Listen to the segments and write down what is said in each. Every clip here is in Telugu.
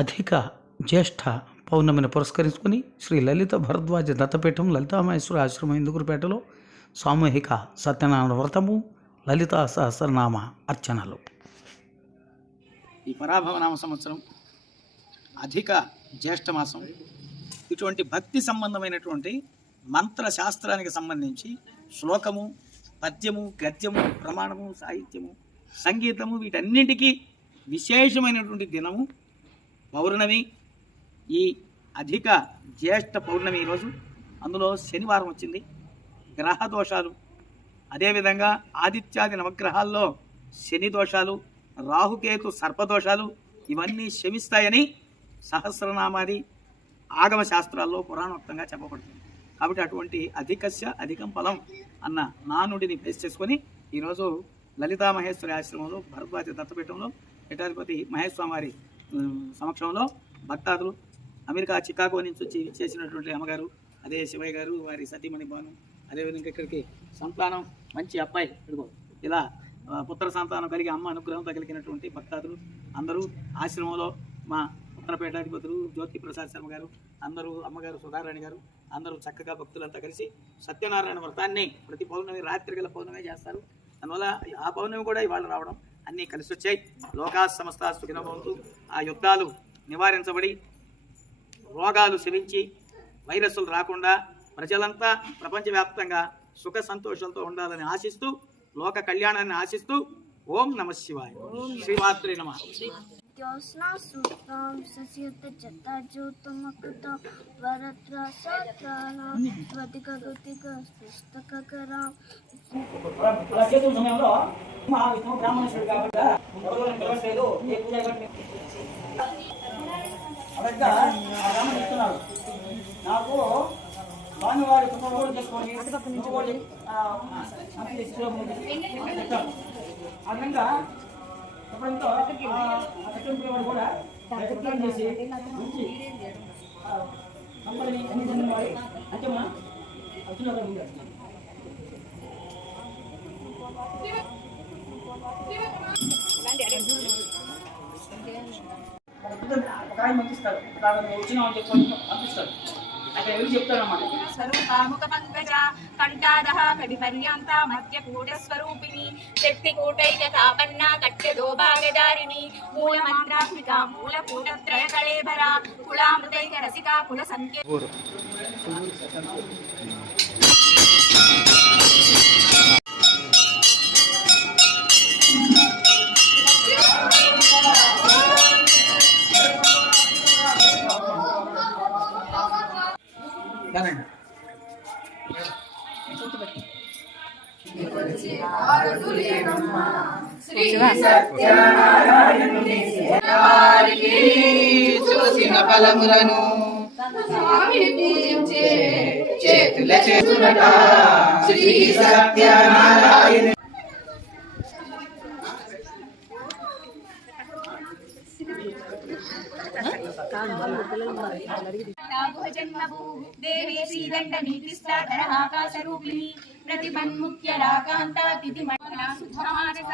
అధిక జ్యేష్ఠ పౌర్ణమిని పురస్కరించుకుని శ్రీ లలిత భరద్వాజ దత్తపీఠం లలితామహేశ్వర ఆశ్రమం ఇందుకురుపేటలో సామూహిక సత్యనారాయణ వ్రతము, లలితా సహస్రనామ అర్చనలు. ఈ పరాభవనామ సంవత్సరం అధిక జ్యేష్ఠమాసం. ఇటువంటి భక్తి సంబంధమైనటువంటి మంత్రశాస్త్రానికి సంబంధించి శ్లోకము, పద్యము, గద్యము, ప్రమాణము, సాహిత్యము, సంగీతము వీటన్నింటికీ విశేషమైనటువంటి దినము పౌర్ణమి. ఈ అధిక జ్యేష్ఠ పౌర్ణమి ఈరోజు, అందులో శనివారం వచ్చింది. గ్రహ దోషాలు, అదేవిధంగా ఆదిత్యాది నవగ్రహాల్లో శని దోషాలు, రాహుకేతు సర్పదోషాలు ఇవన్నీ శమిస్తాయని సహస్రనామాది ఆగమ శాస్త్రాల్లో పురాణోక్తంగా చెప్పబడుతుంది. కాబట్టి అటువంటి అధికస్య అధికం ఫలం అన్న నానుడిని బేస్ చేసుకొని ఈరోజు లలితా మహేశ్వరి ఆశ్రమంలో భరద్వాజ దత్తపీఠంలో పీఠాధిపతి మహేశ్వరి వారి సమక్షంలో భక్తాదులు, అమెరికా చికాగో నుంచి వచ్చి చేసినటువంటి అమ్మగారు, అదే శివయ్య గారు, వారి సతీమణి భాను, అదేవిధంగా ఇక్కడికి సంతానం మంచి అబ్బాయి ఇదిగో ఇలా పుత్ర సంతానం కలిగి అమ్మ అనుగ్రహంతో కలిగినటువంటి భక్తాదులు అందరూ ఆశ్రమంలో మా ఉత్తర పీఠాధిపతులు జ్యోతి ప్రసాద్ శర్మ గారు, అందరూ అమ్మగారు సుధారాణి గారు, అందరూ చక్కగా భక్తులంతా కలిసి సత్యనారాయణ వ్రతాన్ని ప్రతి పౌర్ణమి రాత్రి గల పౌర్ణమి చేస్తారు. అందువల్ల ఆ పౌర్ణమి కూడా ఇవాళ రావడం అన్నీ కలిసి వచ్చాయి. లోకా సమస్త సుఖినభవంతు. ఆ యుద్ధాలు నివారించబడి రోగాలు శమించి వైరస్సులు రాకుండా ప్రజలంతా ప్రపంచవ్యాప్తంగా సుఖ సంతోషాలతో ఉండాలని ఆశిస్తూ, లోక కళ్యాణాన్ని ఆశిస్తూ ఓం నమః శివాయ. శ్రీమాత్రే నమః. ज्योत्स्ना सूक्तं सस्यते जटाजूतमकृतं वरत्रसत्राणां वदिकगतिकस्तिष्ठककरां సమయంలో మహావిష్ణువు బ్రాహ్మణేశ్వరుడు కాబట్టి నాకు స్వామివారి కుటుంబంలో చేసుకోండి ఆ విధంగా ఎప్పుడంతో అటువంటి కూడా చేసి మంచి కంపెనీ అన్ని చెందిన వాడు అంతేమా వచ్చిన ఒక ఆయన పంపిస్తాడు, వచ్చిన వాళ్ళు చెప్పి పంపిస్తాడు. అక్కడ వెళ్ళి చెప్తారన్నమాట. స్వరూపాముఖ పంకజ కంఠాదః కవిపర్యాంత మధ్యకూటస్వరూపిణి శక్తికూటైకతాపన్నా కట్యదో భాగధారిణి మూలమంత్రాత్మికా మూలకూటత్రయ కళేభరా కులామృతైక రసికా కుల సంఖ్య చూసిన ఫలములను చేతుల చేతులట శ్రీ సత్యనారాయణ. దేవి శ్రీదండ నీతిస్తారూపిణి ప్రతిమన్ముఖ్య రాకాంతా తిథి మండల సుధమానస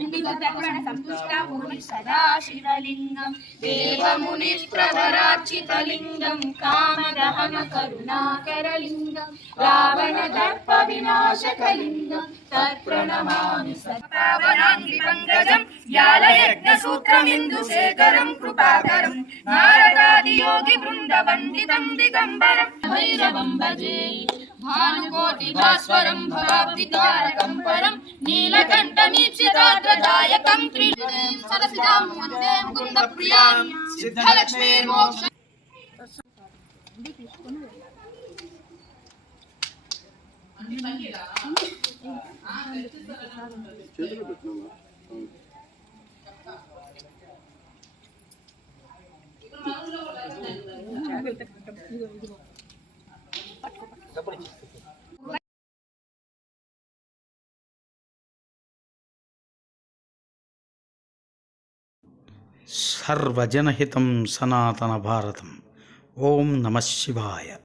ఇందిగుణ సంతుష్ట భూమి సదా శివలింగం దేవముని ప్రవరార్చితలింగం కామదహన కరుణాకరలింగం రావణ దర్ప వినాశకలింగం తత్ప్రణమామి సత్తావనాంగి పంకజం యాలయజ్ఞ సూత్రమిందు శేఖరం కృపాకరం నారదాది యోగి బృంద వందితం దిగంబరం భైరవం భజే భానుకోటి భాస్వరం భవాబ్దితారకం పరం నీలకంఠమీప్సితాగ్రదాయకం త్రిలోకం సరసిజాం వందే ముకుంద ప్రియాం సిద్ధలక్ష్మీ మోక్ష. సర్వజనహితం సనాతన భారతం. ఓం నమః శివాయ.